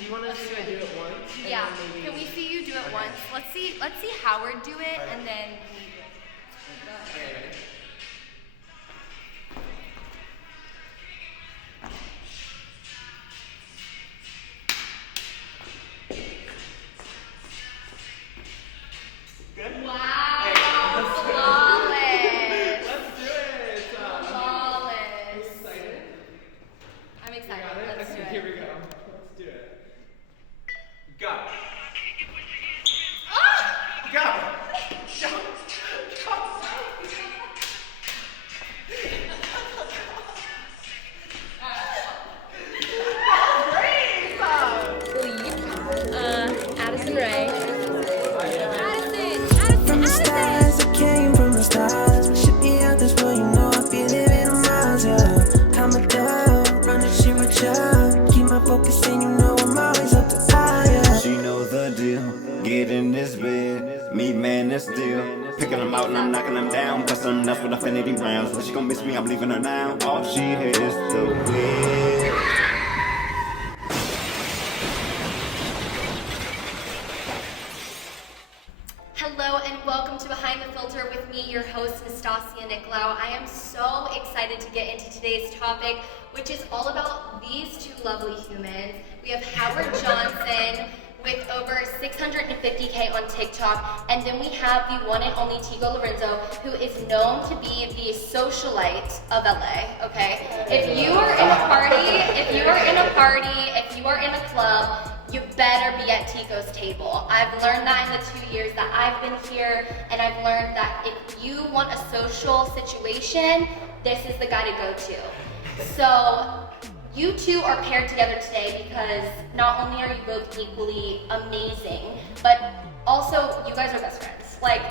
Do you want to see I do it once? Yeah. Can we see you do it once? Let's see Howard do it, and then. Okay, ready? Good? Wow. Hey, Flawless. let's do it. Flawless. Are you excited? I'm You excited. got it? Let's do Okay, here it. we go. Let's do it. Go. Ah! Go. Go. Go. Addison Ray. From the stars, I came from the stars. Ship me out this world, you know I feel it in the miles, yeah. Calm it down, run the shit with ya. Keep my focus and you know I'm always up to fire. She knows the deal, get in this bed, meet man and still. Picking them out and I'm knocking them down. Busting them nuts with affinity rounds. When she gon' miss me, I'm leaving her now. All she hears is the wind. Hello and welcome to Behind the Filter with me, your host, Nastasia Nicolau. I am so excited to get into today's topic, which is all about these two lovely humans. We have Howard Johnson with over 650K on TikTok, and then we have the one and only Tico Lorenzo, who is known to be the socialite of LA, okay? If you are in a party, if you are in a club, you better be at Tico's table. I've learned that in the 2 years that I've been here, and I've learned that if you want a social situation, this is the guy to go to. So, you two are paired together today because not only are you both equally amazing, but also you guys are best friends. Like,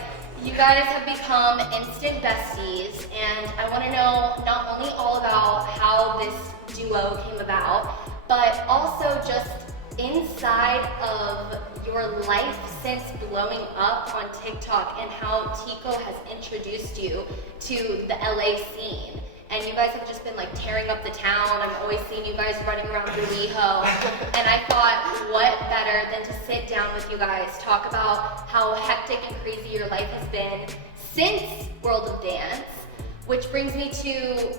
you guys have become instant besties, and I want to know not only all about how this duo came about, but also just inside of your life since blowing up on TikTok and how Tico has introduced you to the LA scene. And you guys have just been like tearing up the town. I'm always seeing you guys running around the WeHo. And I thought, what better than to sit down with you guys, talk about how hectic and crazy your life has been since World of Dance, which brings me to,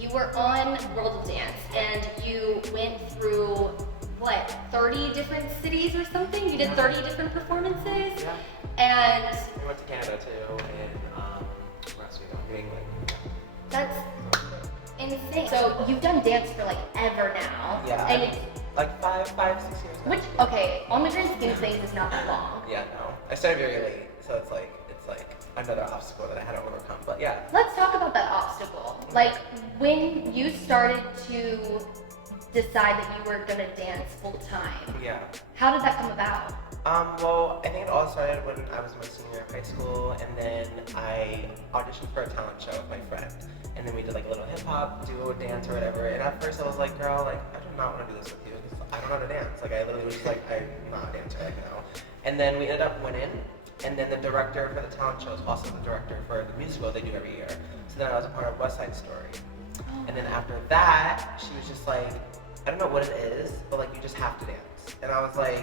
you were on World of Dance and you went through, what, 30 different cities or something? You did 30 different performances? Yeah. And We went to Canada too, and where else we go? New England. that's insane. So you've done dance for like ever now. Yeah. And it's, Like 6 years now. which, okay, on the grand scheme of things is not that long. Yeah, no. I started very late, so it's like another obstacle that I had to overcome. But yeah. Let's talk about that obstacle. Like, when you started to decide that you were gonna dance full time, Yeah. how did that come about? Well, I think it all started when I was my senior in high school, and then I auditioned for a talent show with my friend. And then we did like a little hip hop, duo dance or whatever. And at first I was like, girl, like, I do not want to do this with you because I don't know how to dance. Like, I literally was just like, I'm not a dancer right now. And then we ended up winning. And then the director for the talent show is also the director for the musical they do every year. So then I was a part of West Side Story. And then after that, she was just like, I don't know what it is, but like, you just have to dance. And I was like,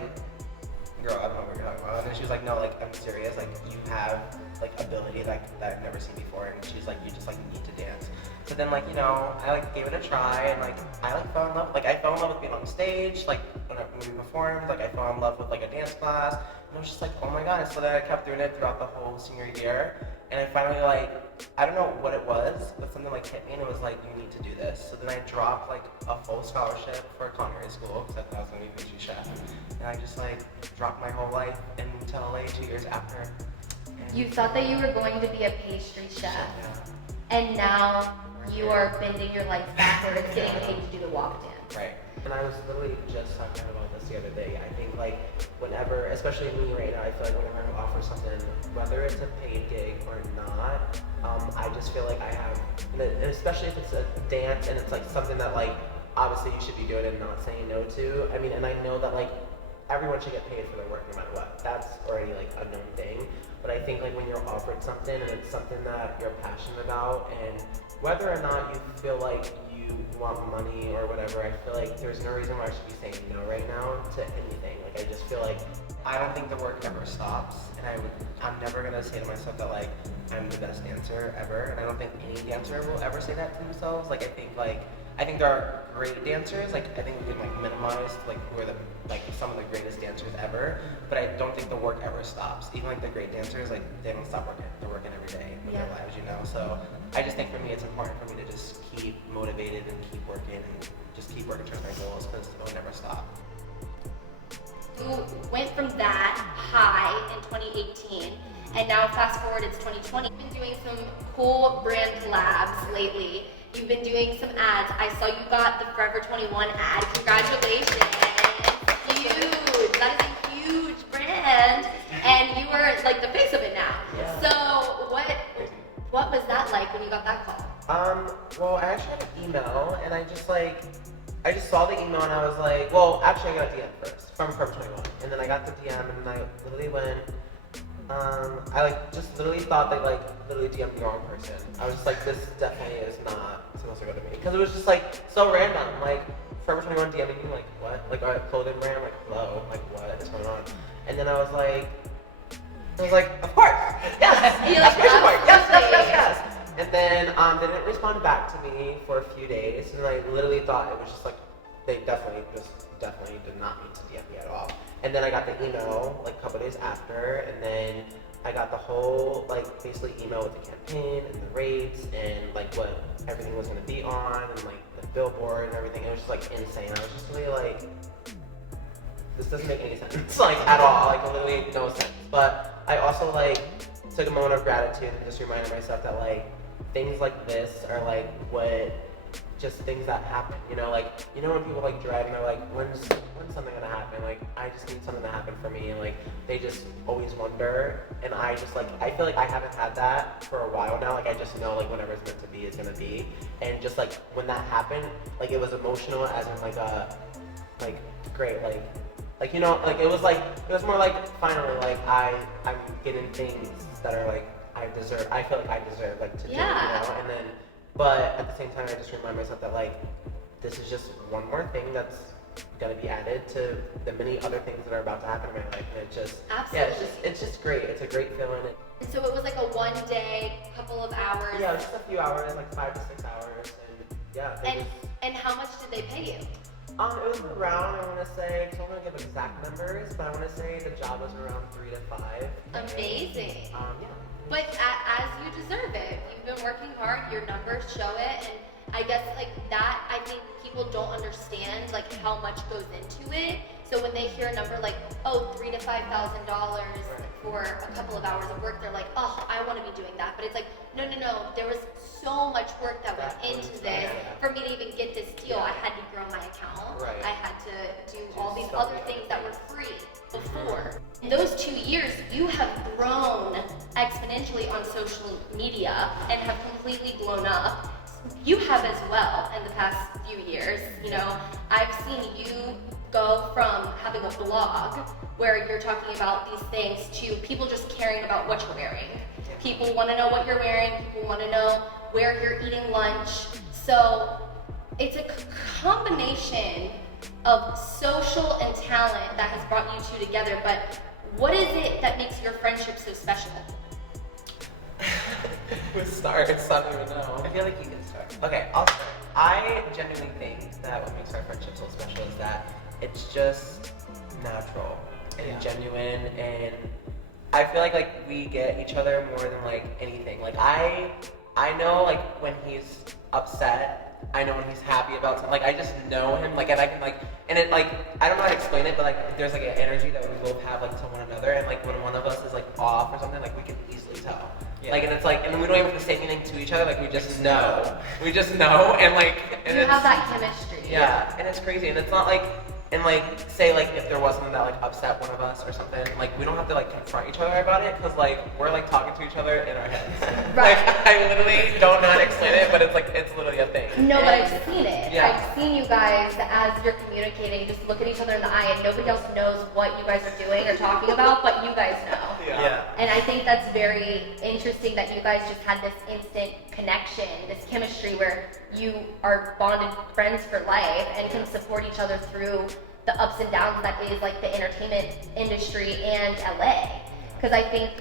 girl, I don't know what you're talking about. And she was like, no, like, I'm serious. Like, you have like ability that I've never seen before. And she's like, you just like need to dance. So then, like, you know, I like gave it a try, and like I like fell in love. Like, I fell in love with being on stage. Like when we performed, like I fell in love with like a dance class. And I was just like, oh my god. And so then I kept doing it throughout the whole senior year. And I finally, like, I don't know what it was, but something like hit me, and it was like, you need to do this. So then I dropped like a full scholarship for culinary school because I thought I was gonna be a pastry chef. And I just like dropped my whole life and moved to LA 2 years after. And You thought that you were going to be a pastry chef, yeah. and now you are bending your life backwards, getting paid to do the walk dance. Right. And I was literally just talking about this the other day. I think like whenever, especially me right now, I feel like whenever I offer something, whether it's a paid gig or not, I just feel like I have, and especially if it's a dance and it's like something that like obviously you should be doing and not saying no to. I mean, and I know that like everyone should get paid for their work no matter what. That's already like a known thing. But I think like when you're offered something and it's something that you're passionate about, and whether or not you feel like you want money or whatever, I feel like there's no reason why I should be saying no right now to anything. Like I just feel like I don't think the work ever stops, and I'm never gonna say to myself that like I'm the best dancer ever, and I don't think any dancer will ever say that to themselves. Like I think there are great dancers. Like I think we can like minimize like who are the like some of the greatest dancers ever, but I don't think the work ever stops. Even like the great dancers, like they don't stop working. They're working every day of their lives, you know. So I just think for me, it's important for me to just keep motivated and keep working and just keep working towards my goals because it'll never stop. You went from that high in 2018, and now fast forward, it's 2020. You've been doing some cool brand collabs lately. You've been doing some ads. I saw you got the Forever 21 ad. Congratulations. Huge. That is a huge brand. And you are like the face of it now. Yeah. So what was that like when you got that call? Well, I actually had an email, and I just saw the email, and I was like, well, actually I got a DM first from Forever 21. And then I got the DM, and I literally went, I like just literally thought they like literally DM'd the wrong person. I was just like, this definitely is not supposed to go to me. Because it was just like so random. Like Forever 21 DMing me, like what? Like our clothing brand, like hello, like what is going on? And then I was like, of course, yes, yes. And then they didn't respond back to me for a few days, and I literally thought it was just like they definitely did not mean to DM me at all. And then I got the email like a couple days after, and then I got the whole like basically email with the campaign and the rates and like what everything was gonna be on and like the billboard and everything. It was just like insane. I was just really like, this doesn't make any sense like at all, like literally no sense. But I also like took a moment of gratitude and just reminded myself that like things like this are like what just things that happen, you know, like, you know, when people like drive and they're like, when's something gonna happen? Like, I just need something to happen for me, and like, they just always wonder, and I just like, I feel like I haven't had that for a while now, like, I just know like whenever it's meant to be, it's gonna be, and just like, when that happened, like, it was emotional as in like like, great, like, you know, like, it was more like, finally, like, I'm getting things that are like, I feel like I deserve, like, to do, you know, and then, but at the same time, I just remind myself that like, this is just one more thing that's gonna be added to the many other things that are about to happen in my life, and it just, Absolutely. it's just great. It's a great feeling. And so it was like a one day, couple of hours. Yeah, it was just a few hours, like 5 to 6 hours, and yeah. And how much did they pay you? It was around, I want to say, because I don't want to give exact numbers, but I want to say the job was around 3 to 5. Amazing. Yeah. But as you deserve it. You've been working hard, your numbers show it, and I guess like that, I think people don't understand like how much goes into it. So when they hear a number like, oh, $3,000 to $5,000 for a couple of hours of work, they're like, oh, I want to be doing that. But it's like, no. There was so much work that went into this. For me to even get this deal, I had to grow my account. I had to do all these other things that were free before. In those 2 years, you have grown exponentially on social media and have completely blown up. You have as well in the past few years. You know, I've seen you go from having a blog where you're talking about these things to people just caring about what you're wearing. People want to know what you're wearing. People want to know where you're eating lunch. So it's a combination of social and talent that has brought you two together. But what is it that makes your friendship so special? We'll start. I don't even know. I feel like you can start. Okay, I'll start. I genuinely think that what makes our friendship so special is that it's just natural and genuine, and I feel like we get each other more than like anything. Like I know like when he's upset, I know when he's happy about something. Like I just know him. Like and I can like, and it like I don't know how to explain it, but like there's like an energy that we both have like to one another, and like when one of us is like off or something, like we can easily tell. Like, and it's like, and we don't even have to say anything to each other, like we just know. We just know, and like, and you have that chemistry. Yeah, and it's crazy, and it's not like, and like, say like if there was something that like upset one of us or something, like we don't have to like confront each other about it, because like we're like talking to each other in our heads. Like I literally don't know how to explain it, but it's like, it's literally a thing. No, but I've seen it. Yeah. I've seen you guys as you're communicating, just look at each other in the eye, and nobody else knows what you guys are doing or talking about, but you guys know. Yeah. And I think that's very interesting that you guys just had this instant connection, this chemistry where you are bonded friends for life and can support each other through the ups and downs that is like the entertainment industry and LA. Because I think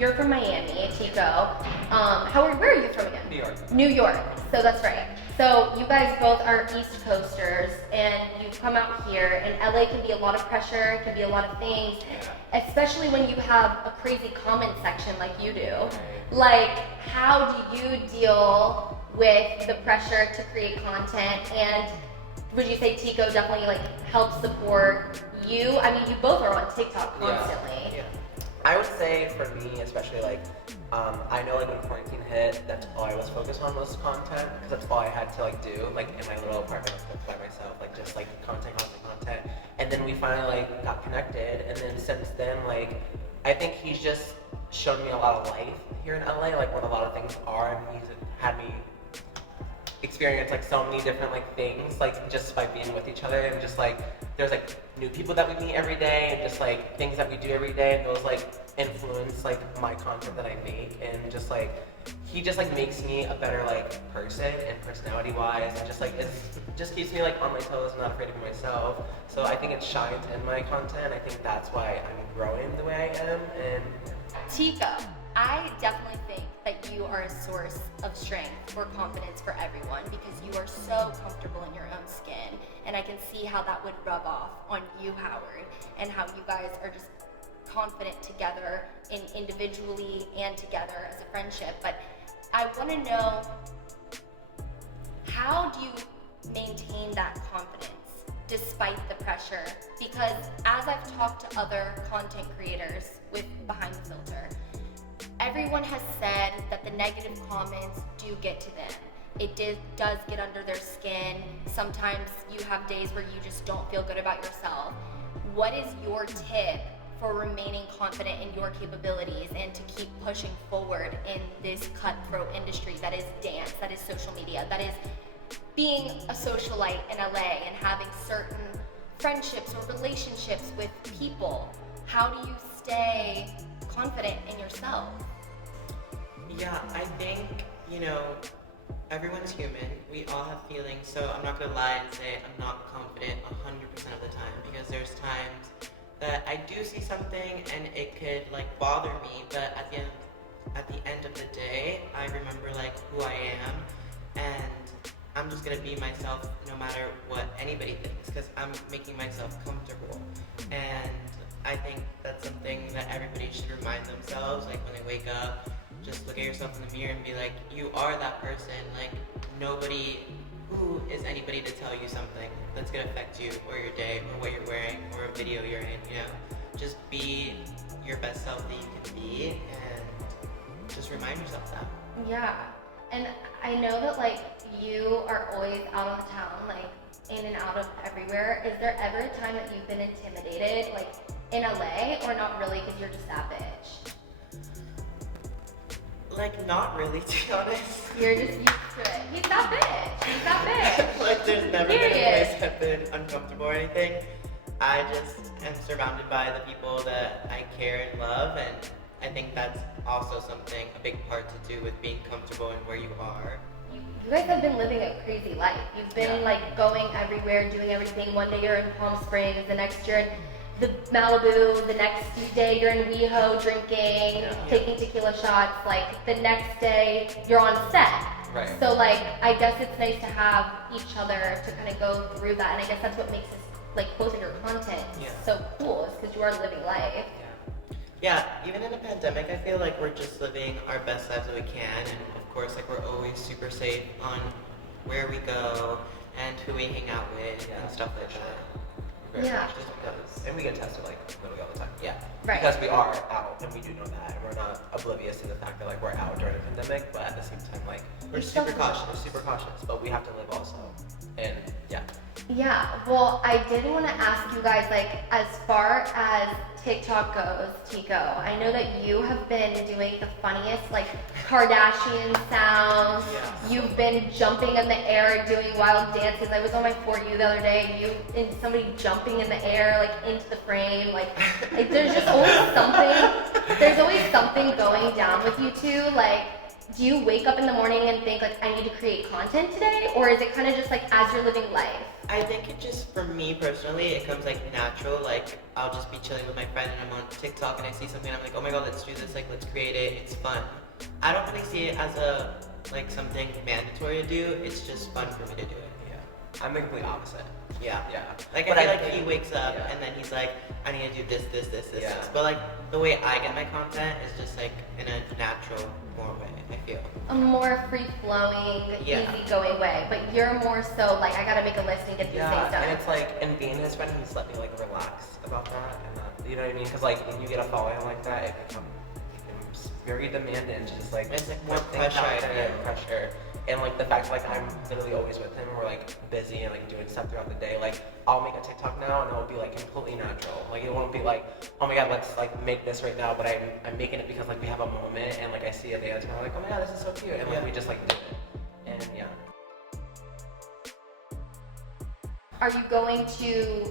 you're from Miami, Tico. Where are you from again? New York. New York, so that's right. So you guys both are East Coasters and you come out here, and LA can be a lot of pressure, it can be a lot of things, especially when you have a crazy comment section like you do. Like, how do you deal with the pressure to create content, and would you say Tico definitely like helps support you? I mean, you both are on TikTok constantly. Yeah. I would say for me, especially like, I know like when quarantine hit, that's all I was focused on was content, because that's all I had to like do, like in my little apartment by myself, like just like content. And then we finally like got connected, and then since then, like, I think he's just shown me a lot of life here in LA, like what a lot of things are, and he's had me experience like so many different like things, like just by being with each other, and just like there's like new people that we meet every day, and just like things that we do every day, and those like influence like my content that I make, and just like he just like makes me a better like person and personality wise, and just like just keeps me like on my toes and not afraid to be myself. So I think it shines in my content. I think that's why I'm growing the way I am. And Tico, I definitely think that you are a source of strength or confidence for everyone because you are so comfortable in your own skin, and I can see how that would rub off on you, Howard, and how you guys are just confident together individually and together as a friendship. But I want to know, how do you maintain that confidence despite the pressure? Because as I've talked to other content creators with Behind the Filter, everyone has said that the negative comments do get to them. It does get under their skin. Sometimes you have days where you just don't feel good about yourself. What is your tip for remaining confident in your capabilities and to keep pushing forward in this cutthroat industry that is dance, that is social media, that is being a socialite in LA and having certain friendships or relationships with people? How do you stay confident in yourself? Yeah, I think, everyone's human. We all have feelings, so I'm not gonna lie and say I'm not confident 100% of the time, because there's times that I do see something and it could bother me, but at the end of the day, I remember who I am, and I'm just gonna be myself no matter what anybody thinks, because I'm making myself comfortable. And I think that's something that everybody should remind themselves, when they wake up, just look at yourself in the mirror and be like, you are that person. Who is anybody to tell you something that's gonna affect you or your day or what you're wearing or a video you're in, Just be your best self that you can be, and just remind yourself that. Yeah, and I know that you are always out on the town, in and out of everywhere. Is there ever a time that you've been intimidated, in LA, or not really because you're just that bitch? Not really, to be honest. You're just used to it. He's that bitch. He's that bitch. There's never been a place I've been uncomfortable or anything. I just am surrounded by the people that I care and love, and I think that's also a big part to do with being comfortable in where you are. You guys have been living a crazy life. You've been going everywhere, doing everything. One day you're in Palm Springs, the next you're in the Malibu, the next day you're in WeHo drinking, taking tequila shots. The next day you're on set. Right. So I guess it's nice to have each other to kind of go through that, and I guess that's what makes this both of your content so cool, is because you are living life. Yeah, even in a pandemic, I feel like we're just living our best lives that we can, and of course, we're always super safe on where we go and who we hang out with and stuff like that. Yeah. Just because, and we get tested literally all the time. Yeah. Right. Because we are out, and we do know that, and we're not oblivious to the fact that we're out during a pandemic, but at the same time we're super cautious. We're super cautious, but we have to live also. And yeah. Yeah, well, I did want to ask you guys, as far as TikTok goes, Tico, I know that you have been doing the funniest, like, Kardashian sounds. Yeah. You've been jumping in the air, doing wild dances. I was on my For You the other day, and somebody jumping in the air, like, into the frame. Like there's just always something, there's always something going down with you two. Like, do you wake up in the morning and think, like, I need to create content today? Or is it kind of just, like, as you're living life? I think it just, for me personally, it comes like natural. Like, I'll just be chilling with my friend and I'm on TikTok and I see something and I'm like, oh my god, let's do this, like, let's create it, it's fun. I don't really see it as a, like, something mandatory to do, it's just fun for me to do it. Yeah. I'm the complete opposite. Yeah. Yeah. Like, But I feel I like think- he wakes up yeah. and then he's like, I need to do this, Yeah. this. But, like, the way I get my content is just, like, in a natural, more way, I feel. A more free-flowing, Yeah. easy-going way. But you're more so, like, I gotta make a list and get these things Yeah, done. and it's like, and being his friend, he's let me like relax about that, and you know what I mean? Because like when you get a following like that, it becomes very demanding. Just like It's like more more pressure, and pressure, and like the fact like I'm literally always with him. We're like busy and like doing stuff throughout the day. Like I'll make a TikTok now, and it'll be like completely natural. Like it won't be like, oh my god, let's like make this right now. But I'm making it because like we have a moment, and like I see a dance, and I'm like, oh my god, this is so cute, and like we just like do it, and yeah. Are you going to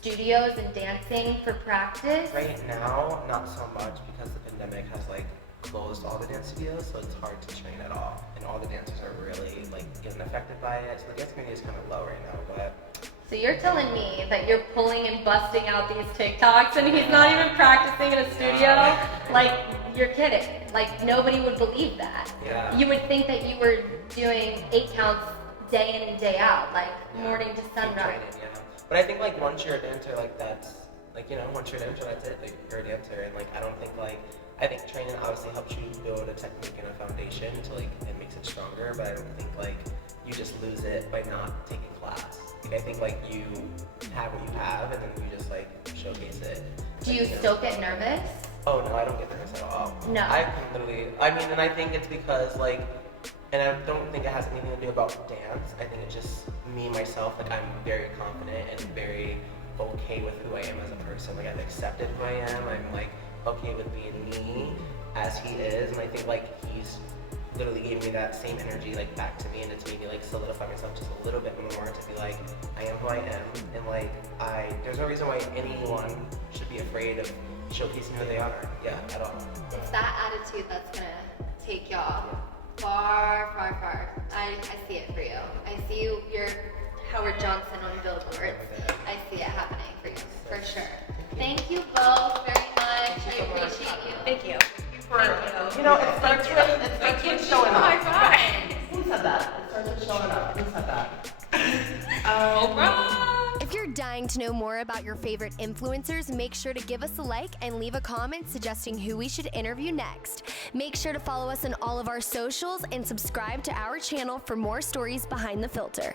studios and dancing for practice? Right now, not so much because the pandemic has like closed all the dance studios, so it's hard to train at all. And all the dancers are really like getting affected by it. So the dance community is kind of low right now, but So you're telling me that you're pulling and busting out these TikToks and he's not even practicing in a studio? Like, you're kidding. Like, nobody would believe that. Yeah. You would think that you were doing 8 counts day in and day out, like morning to keep sunrise. training, yeah. But I think like once you're a dancer, like that's like, you know, once you're a dancer, that's it. Like, you're a dancer, and like I don't think like, I think training obviously helps you build a technique and a foundation to like it makes it stronger. But I don't think like you just lose it by not taking class. Like I think like you have what you have, and then you just like showcase it. Do Like, you know. still get nervous? Oh no, I don't get nervous at all. No. I can literally, I mean, and I think it's because like, and I don't think it has anything to do about dance. I think it's just me, myself, like I'm very confident and very okay with who I am as a person. Like I've accepted who I am. I'm like okay with being me as he is. And I think like he's literally gave me that same energy like back to me, and it's made me like solidify myself just a little bit more to be like, I am who I am. And like there's no reason why anyone should be afraid of showcasing who they are. Yeah, at all. It's that attitude that's gonna take y'all far, far, far. I see it for you. I see you, you're Howard Johnson on billboards. I see it happening for you, for sure. Thank you both very much. I appreciate you. Thank you. You know, it starts with showing up. High five. Who said that? It starts with showing up. Who said that? If you're dying to know more about your favorite influencers, make sure to give us a like and leave a comment suggesting who we should interview next. Make sure to follow us on all of our socials and subscribe to our channel for more stories behind the filter.